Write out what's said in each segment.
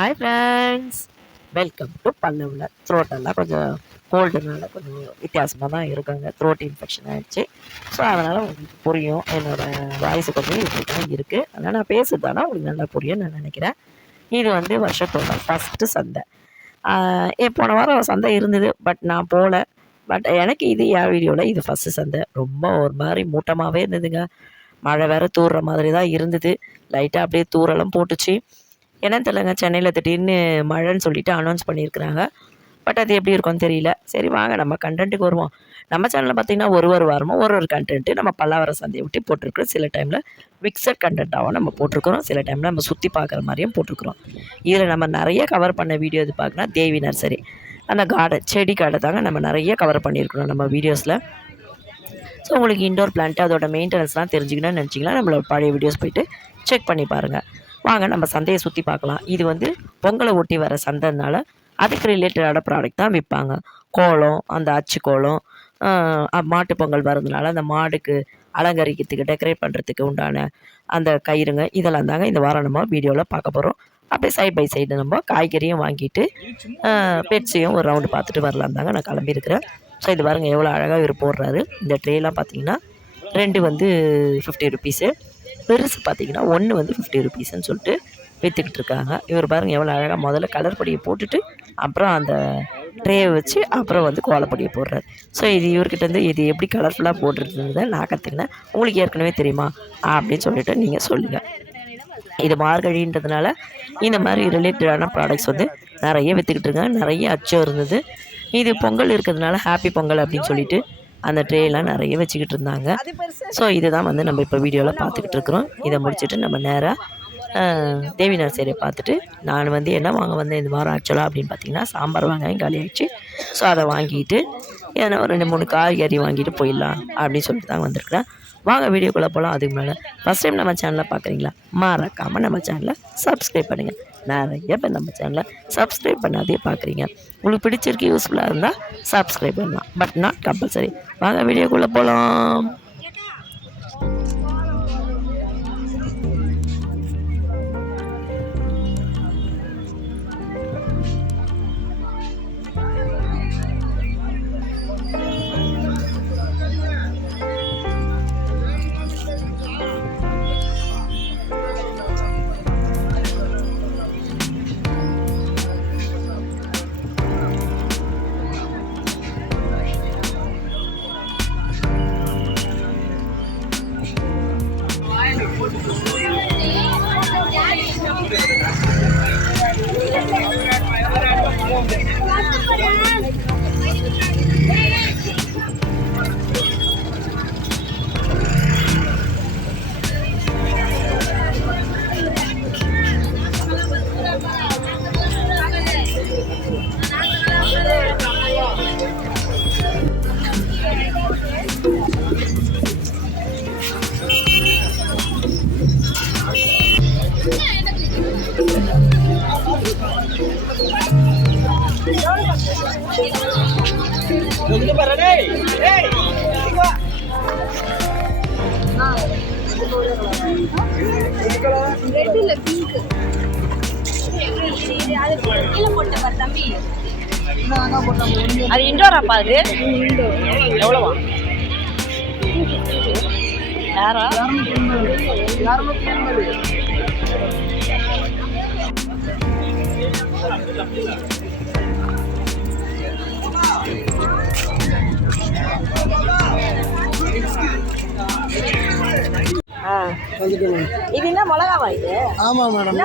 Hi friends, welcome to பல்லவில். த்ரோட்டெல்லாம் கொஞ்சம் கோல்டுனால கொஞ்சம் வித்தியாசமாக தான் இருக்காங்க. த்ரோட் இன்ஃபெக்ஷன் ஆகிடுச்சு. ஸோ அதனால் உங்களுக்கு புரியும், என்னோடய வாய்ஸ் கொஞ்சம் இப்படி தான் இருக்குது. அதனால் நான் பேசுறதானா உங்களுக்கு நல்லா புரியும் நான் நினைக்கிறேன். இது வந்து வருஷத்தோட ஃபஸ்ட்டு சந்தை. போன வாரம் சந்தை இருந்தது, பட் நான் போகல. பட் எனக்கு இது என் வீடியோவில் இது ஃபஸ்ட்டு சந்தை. ரொம்ப ஒரு மாதிரி மூட்டமாகவே இருந்ததுங்க. மழை வேறு தூறுற மாதிரி தான் இருந்தது. லைட்டாக அப்படியே தூரெல்லாம் போட்டுச்சு. என்னன்னு தெரியலங்க, சென்னையில் திடீர்னு மழைன்னு சொல்லிட்டு அனௌன்ஸ் பண்ணியிருக்கிறாங்க. பட் அது எப்படி இருக்கும்னு தெரியல. சரி வாங்க நம்ம கண்டென்ட்டுக்கு வருவோம். நம்ம சேனலில் பார்த்திங்கன்னா ஒரு வாரமும் ஒரு கண்டென்ட்டு நம்ம பல்லாவரம் சந்தையை விட்டு போட்டிருக்கிறோம். சில டைமில் மிக்சட் கண்டென்ட்டாகவும் நம்ம போட்டிருக்கிறோம். சில டைமில் நம்ம சுற்றி பார்க்குற மாதிரியும் போட்டிருக்கிறோம். இதில் நம்ம நிறைய கவர் பண்ண வீடியோ இது பார்க்கனா தேவி நர்சரி, அந்த கார்டன் செடி கார்டை தாங்க நம்ம நிறைய கவர் பண்ணியிருக்கிறோம் நம்ம வீடியோஸில். ஸோ உங்களுக்கு இன்டோர் பிளான்ட்டு அதோட மெயின்டெனன்ஸ்லாம் தெரிஞ்சுக்கணும்னு நினச்சிங்கன்னா நம்மளோட பழைய வீடியோஸ் போய்ட்டு செக் பண்ணி பாருங்கள். வாங்க நம்ம சந்தையை சுற்றி பார்க்கலாம். இது வந்து பொங்கலை ஒட்டி வர சந்தைனால அதுக்கு ரிலேட்டடான ப்ராடக்ட் தான் விற்பாங்க. கோலம், அந்த அச்சு கோலம், மாட்டு பொங்கல் வரதுனால அந்த மாடுக்கு அலங்கரிக்கிறதுக்கு டெக்கரேட் பண்ணுறதுக்கு உண்டான அந்த கயிறுங்க, இதெல்லாம் தாங்க இந்த வாரம் நம்ம வீடியோவில் பார்க்க போகிறோம். அப்படியே சைட் பை சைடு நம்ம காய்கறியும் வாங்கிட்டு பெட்ஸையும் ஒரு ரவுண்டு பார்த்துட்டு வரலாம் தாங்க நான் கிளம்பியிருக்கிறேன். ஸோ இது பாருங்கள் எவ்வளோ அழகாக இவர் போடுறாரு. இந்த ட்ரேலாம் பார்த்தீங்கன்னா 2 வந்து 50 ருபீஸு, பெருசு பார்த்திங்கன்னா 1 வந்து 50 ருபீஸ்ன்னு சொல்லிட்டு விற்றுக்கிட்டு இருக்காங்க. இவர் பாருங்கள் எவ்வளோ அழகாக முதல்ல கலர் பொடியை போட்டுட்டு அப்புறம் அந்த ட்ரேயை வச்சு அப்புறம் வந்து கோலப்பொடியை போடுறாரு. ஸோ இது இவர்கிட்டருந்து இது எப்படி கலர்ஃபுல்லாக போட்டுருந்ததை நான் கற்றுக்கினேன். உங்களுக்கு ஏற்கனவே தெரியுமா அப்படின்னு சொல்லிவிட்டு நீங்கள் சொல்லுங்கள். இது மார்கழின்றதுனால இந்த மாதிரி ரிலேட்டடான ப்ராடக்ட்ஸ் வந்து நிறைய விற்றுக்கிட்டு இருக்காங்க. நிறைய அச்சம் இருந்தது. இது பொங்கல் இருக்கிறதுனால ஹாப்பி பொங்கல் அப்படின்னு சொல்லிட்டு அந்த ட்ரேலாம் நிறைய வச்சுக்கிட்டு இருந்தாங்க. ஸோ இதுதான் வந்து நம்ம இப்போ வீடியோவில் பார்த்துக்கிட்டு இருக்கிறோம். இதை முடிச்சுட்டு நம்ம நேராக தேவி நர்சரியை பார்த்துட்டு நான் வந்து என்ன வாங்க வந்தேன் இந்த வாரம் ஆக்சுவலாக அப்படின்னு பார்த்தீங்கன்னா சாம்பார் வெங்காயம் காலி ஆகிடுச்சு. ஸோ அதை வாங்கிட்டு ஏன்னா ஒரு 2-3 காய்கறி வாங்கிட்டு போயிடலாம் அப்படின்னு சொல்லிட்டு தான் வந்திருக்கிறேன். வாங்க வீடியோக்குள்ளே போகலாம். அதுக்கு மேலே ஃபஸ்ட் டைம் நம்ம சேனலை பார்க்குறீங்களா, மறக்காமல் நம்ம சேனலை சப்ஸ்கிரைப் பண்ணுங்கள். நிறைய பேர் நம்ம சேனலை சப்ஸ்கிரைப் பண்ணாதே பார்க்குறீங்க. உங்களுக்கு பிடிச்சிருக்கு, யூஸ்ஃபுல்லாக இருந்தால் சப்ஸ்கிரைப் பண்ணலாம், பட் நாட் கம்பல்சரி. வாங்க வீடியோக்குள்ளே போகலாம். அது இண்டோராப்பா, அது எவ்வளோவா? யாரா இது என்ன மிளகாவா இது? ஆமா மேடம்,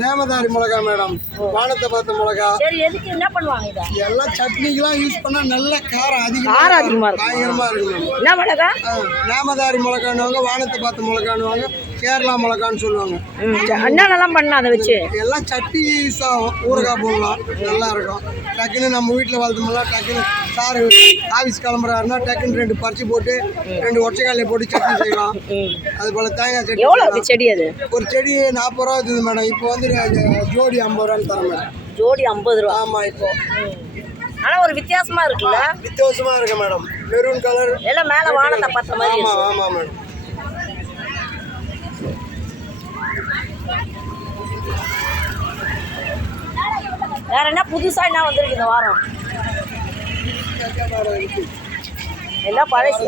நேமதாரி மிளகா மேடம், வானத்தை பார்த்த மிளகா. சரி, எதுக்கு என்ன பண்ணுவாங்க இத? எல்லாம் சட்னிக்கெல்லாம் யூஸ் பண்ணா நல்ல காரம் அதிகமா இருக்கும், பயங்கரமா இருக்கும். என்ன மிளகா? நேமதாரி மிளகான்னுவாங்க, வானத்தை பார்த்த மிளகான்னுவாங்க, கேரளா மிளகான்னு சொல்லுவாங்க. என்னென்னலாம் பண்ணலாம் அதை வச்சு? எல்லாம் சட்னி யூஸ் ஆகும், ஊறுகாய் போடலாம், நல்லா இருக்கும். டக்குன்னு நம்ம வீட்டில் வளர்த்தோம்னா டக்குன்னு சாரு ஆஃபீஸ் கிளம்புறாருன்னா டக்குன்னு 2 பறிச்சு போட்டு 2 ஒற்றைக்காலையை போட்டு சட்னி செய்யலாம். அது போல் தேங்காய் சட்னி. எவ்வளோ செடி அது? ஒரு செடி 40 ரூபா இருக்குது மேடம். இப்போ வந்து ஜோடி 50 ரூபான்னு தரேன் மேடம். ஜோடி 50 ரூபா? ஆமாம். இப்போ ஆனால் ஒரு வித்தியாசமாக இருக்குல்ல? வித்தியாசமாக இருக்கு மேடம். மெரூன் கலர் எல்லாம் மேலே வானத்தை பார்த்த மாதிரி. ஆமாம் ஆமாம் மேடம். வேற என்ன புதுசா என்ன வந்திருக்கு இந்த வாரம்? எல்லாம் பழசு.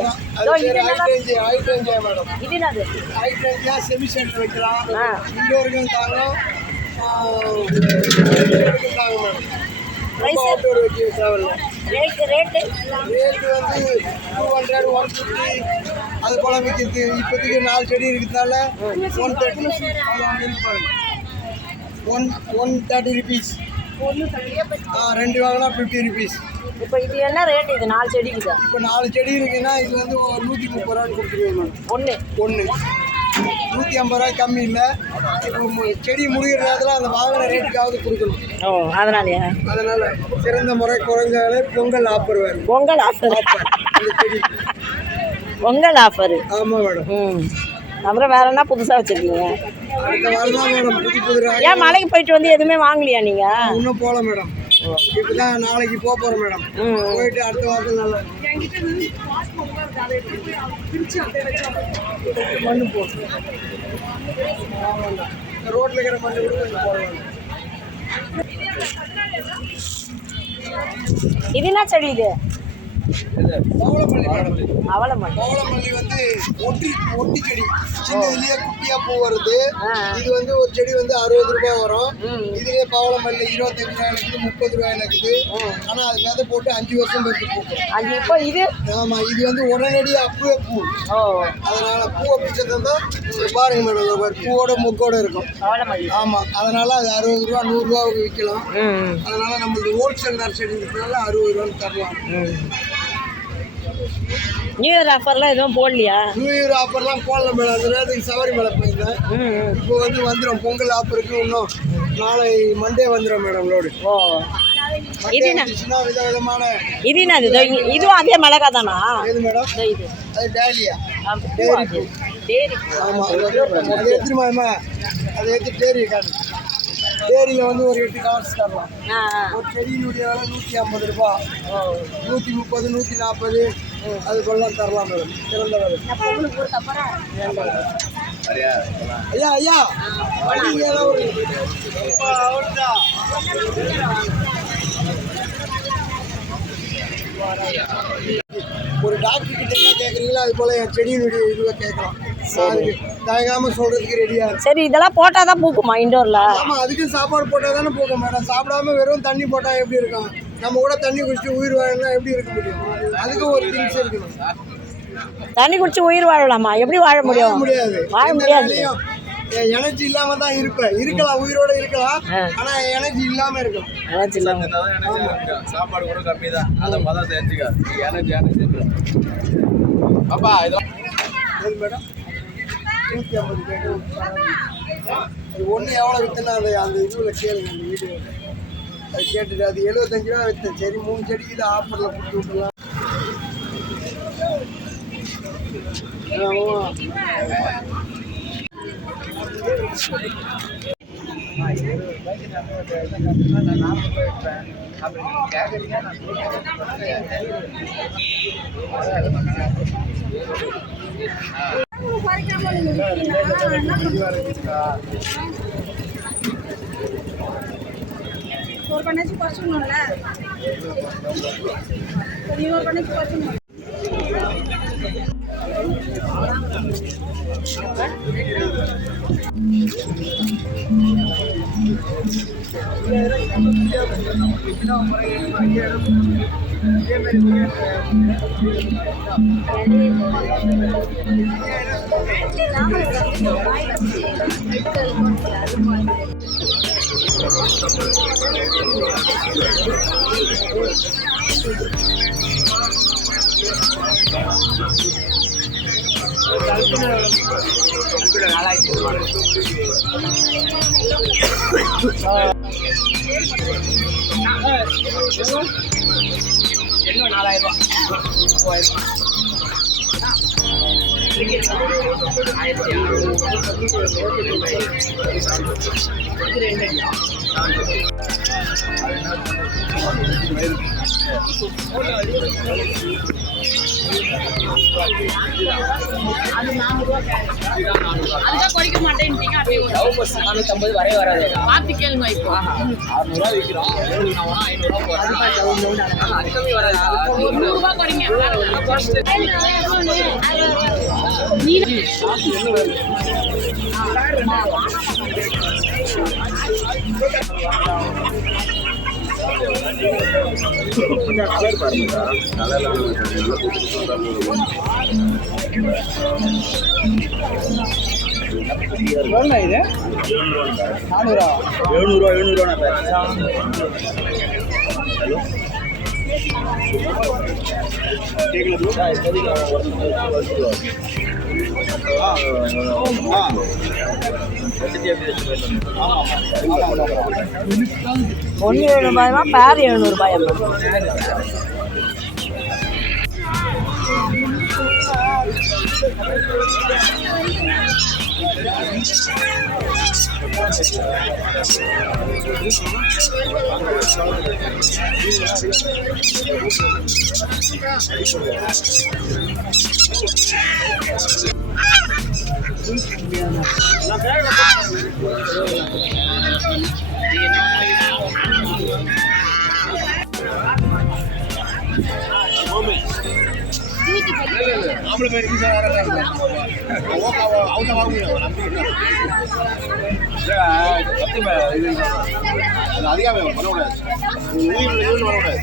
இது என்னது? செமி சென்டர் வைக்கலாம், இண்டோருக்கும் தாங்கும், தாங்கும் மேடம். ரேட்டு ரேட்டு வந்து 200, 150 அது போல விற்கிறது. இப்போதைக்கு 4 செடி இருக்கிறதுனால 130 ருபீஸ். 2 வாங்கினா 50 ருபீஸ். இப்போ இது என்ன ரேட்? இது 4 செடிக்குதா? இப்போ 4 செடி இருக்குன்னா இது வந்து 130 ரூபான்னு கொடுத்துருவேன் மேடம். ஒன்று 150 ரூபாய் கம்மி இல்லை. இப்போ செடி முடிகிற நேரத்தில் அந்த வாங்கின ரேட்டுக்காவது கொடுக்கணும். அதனால சிறந்த முறை குறைஞ்ச பொங்கல் ஆஃபர் வரும். Pongal offer Pongal offer. ஆமாம் மேடம். அப்புறம் வேற என்ன புதுசாக வச்சுருக்கீங்க? அடுத்த வாரம் தான் மேடம் புது ஏன் மலைக்கு போயிட்டு வந்து எதுவுமே வாங்கலையா நீங்கள்? இன்னும் போகல மேடம். இப்போ தான் நாளைக்கு போகிறோம் மேடம். போயிட்டு அடுத்த வாரத்தில் நல்லா மண்ணு போட்டு ரோட்டில் இருக்கிற மண்ணு கூட கொஞ்சம் போடுவாங்க. இது என்ன செடி? இது பவளமல்லி மேடம். பவளமல்லி வந்து ஒட்டி செடி. சின்னதுலேயே குட்டியாக பூ வருது. இது வந்து ஒரு செடி வந்து 60 ரூபாய் வரும். இதுலேயே பவளமல்லி 25 ரூபாய் இருக்குது, 30 ரூபாய் இருக்குது. ஆனால் அது மேலே போட்டு 5 வருஷம் போட்டு பூக்கும். இப்போ இது ஆமாம், இது வந்து உடனடியாக அப்பவே பூ. அதனால் பூவை பிடிச்சதா பாருங்க மேடம், பூவோட மொக்கோட இருக்கும். ஆமாம், அதனால் அது 60 ரூபா 100 ரூபாவுக்கு விற்கலாம். அதனால் நம்மளுக்கு ஹோல்சேல் நர்சரிங்கிறதுனால 60 ரூபான்னு தரலாம். நியூ இயர் ஆஃபர்லாம் எதுவும் போடலையா? நியூ இயர் ஆஃபர்லாம் போடல மேடம். அந்த நேரத்துக்கு சபரிமலை போயிருந்தேன். இப்போ வந்து வந்துடும் பொங்கல் ஆஃபருக்கு. இன்னும் நாளை மண்டே வந்துடும் மேடம் லோடு. விதவிதமான இதுவும் அதே மிளகா தானா? எது மேடம்? இது அது டேலியா. ஆமாம், அது எடுத்துருமாம்மா. அதை எடுத்து டேரி காட்டு. டேரியில் வந்து ஒரு 8 கவர்ஸ் தரலாம். ஒரு செடியினுடைய விலை 150 ரூபா, 130, 140 அது போலாம் தரலாம் மேடம். சிறந்த வேலை. ஐயா ஐயா ஒரு டாக்டர் கிட்ட என்ன கேட்குறீங்களோ அது போல என் செடியினுடைய இதுவை கேட்கலாம். தயங்காம சொல்றதுக்கு ரெடியா இருக்கு. சரி, இதெல்லாம் போட்டால் தான் பூக்குமா இண்டோர்ல? ஆமாம், அதுக்கு சாப்பாடு போட்டால் தானே பூக்கும் மேடம். சாப்பிடாம வெறும் தண்ணி போட்டால் எப்படி இருக்கும்? நம்ம கூட தண்ணி குடிச்சிட்டு உயிர் வாழனா எப்படி இருக்க முடியும்? அதுக்கும் ஒரு திங்ஸ் இருக்கணும். தண்ணி குடிச்சு உயிர் வாழலாமா? எப்படி வாழ முடியாது. வாழ முடியாது. எனர்ஜி இல்லாம தான் இருக்கலாம், உயிரோட இருக்கலாம். ஆனா எனர்ஜி இல்லாம இருக்கும். சாப்பாடு கூட கம்மி தான். அதை மதம் சேர்த்துக்க எனர்ஜி அப்பா இதெல்லாம் மேடம் 150 ஒன்று எவ்வளோ விற்றுனா அந்த இதுவில் கேளுங்க. அந்த வீடியோ அது கேட்டுட்டு அது 75 ரூபா விற்றேன். சரி, 3 செடிக்கு இது ஆஃபரில் கொடுத்து விட்டுலாம். ஒரு பண்ணாச்சு குறைச்சிடணும்ல. ஒரு பண்ணாச்சு குறைச்சிடணும். என்ன 4000 ரூபா 3600 அதுதான் குறைக்க மாட்டேன்ட்டீங்க. அப்படியே ஒரு 450 வரவே வராது. பார்த்து கேளுங்க இப்போ. 600 விற்கிறோம். நான் 500 போடுறேன். அது கம்மி வராது. ஒரு 100 ரூபாய் குறைங்க. எவ்வளோ இது? 400 700 ஒன்று 7 ரூபாய்மா, பேர் 700 ரூபாய். அதிகமாக பண்ணக்கூடாது. பண்ணக்கூடாது.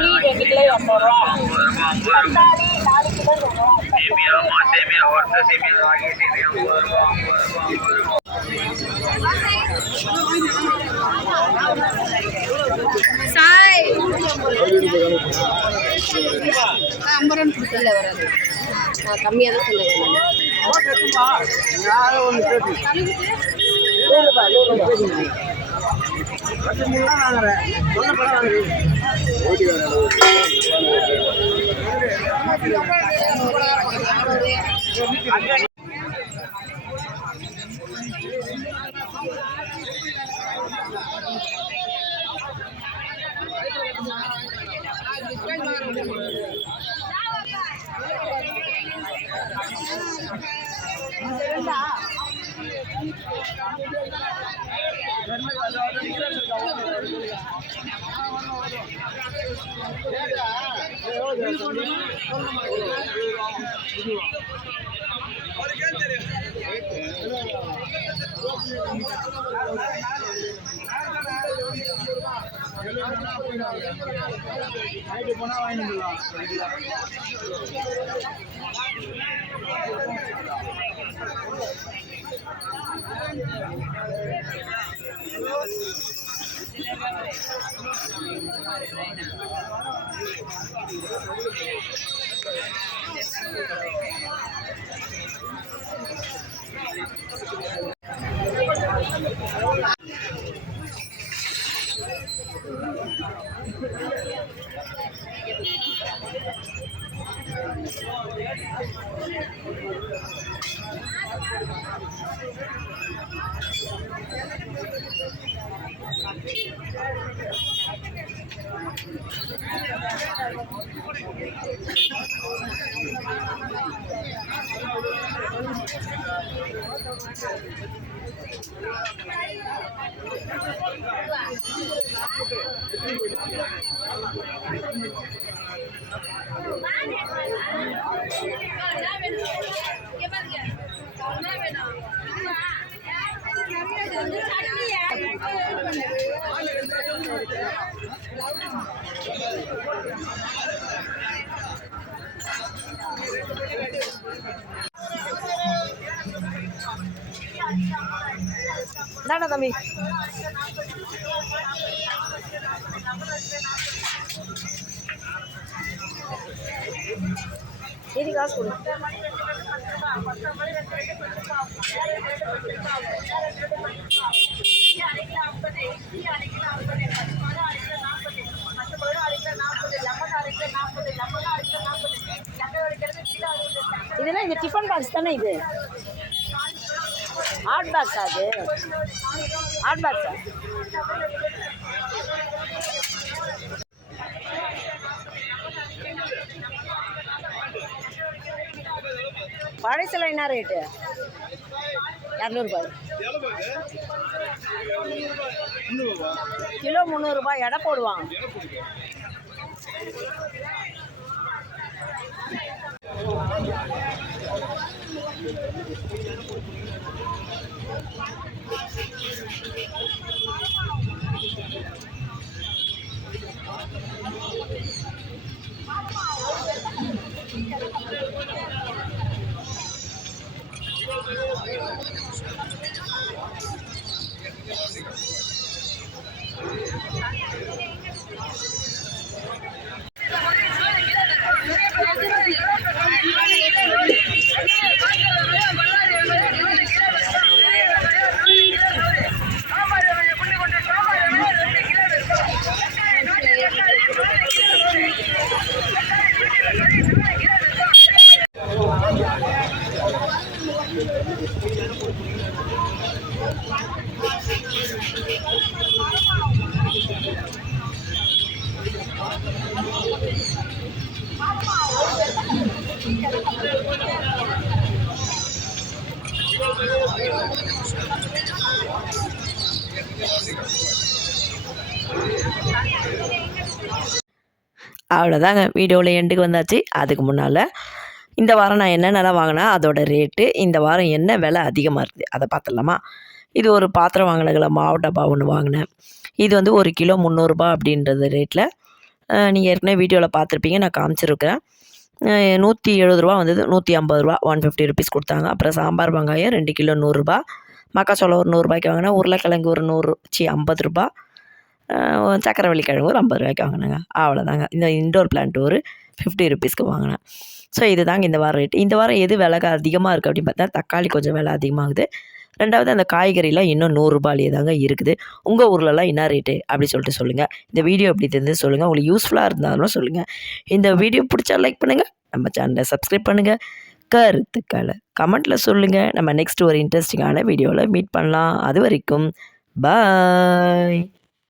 புளி 2 கிலோ 80 ரூபா. தக்காளி 4 கிலோ 50 ரூபா கொடுத்துல வராது. நான் கம்மியாக தான் சொல்லுவேன். என்னடா தம்பி? மீதி காசு கொடு. இதெல்லாம் இந்த டிஃபன் பாக்ஸ் தானே இது? ஹாட் பாக்ஸா அது? ஹாட் பாக்ஸா? பழசில் என்ன ரேட்டு? 200 கிலோ 300 எடை போடுவாங்க. அவ்வளோதாங்க, வீடியோவில் எண்டுக்கு வந்தாச்சு. அதுக்கு முன்னால் இந்த வாரம் நான் என்னென்னலாம் வாங்கினேன், அதோட ரேட்டு, இந்த வாரம் என்ன விலை அதிகமாக இருக்குது அதை பார்த்துடலாமா? இது ஒரு பாத்திரம் வாங்கினங்கள மாவு டப்பா ஒன்று வாங்கினேன். இது வந்து 1 கிலோ 300 அப்படின்றது ரேட்டில் நீங்கள் ஏற்கனவே வீடியோவில் பார்த்துருப்பீங்க, நான் காமிச்சிருக்கிறேன். 170 வந்தது, 150 150 ருபீஸ் கொடுத்தாங்க. அப்புறம் சாம்பார் வெங்காயம் 2 கிலோ 100, மக்காச்சோளம் ஒரு 100 வாங்கினேன். உருளைக்கிழங்கு ஒரு 50 சக்கரவள்ளி கிழங்கு ஒரு 50 வாங்கினேங்க. அவ்வளோதாங்க. இந்த இண்டோர் பிளான்ட் ஒரு 50 ருபீஸ்க்கு வாங்கினேன். ஸோ இது தாங்க இந்த வாரம் ரேட்டு. இந்த வாரம் எது விலை அதிகமாக இருக்குது அப்படின்னு பார்த்தா தக்காளி கொஞ்சம் விலை அதிகமாகுது. 2வது அந்த காய்கறிலாம் இன்னும் 100 ரூபாயிலே தாங்க இருக்குது. உங்கள் ஊர்லலாம் என்ன ரேட்டு அப்படி சொல்லிட்டு சொல்லுங்கள். இந்த வீடியோ எப்படி தெரிஞ்சு சொல்லுங்கள். உங்களுக்கு யூஸ்ஃபுல்லாக இருந்தாலும் சொல்லுங்கள். இந்த வீடியோ பிடிச்சா லைக் பண்ணுங்கள், நம்ம சேனலை சப்ஸ்கிரைப் பண்ணுங்கள், கருத்துக்களை கமெண்ட்டில் சொல்லுங்கள். நம்ம நெக்ஸ்ட் ஒரு இன்ட்ரெஸ்டிங்கான வீடியோவில் மீட் பண்ணலாம். அது வரைக்கும் பாய்.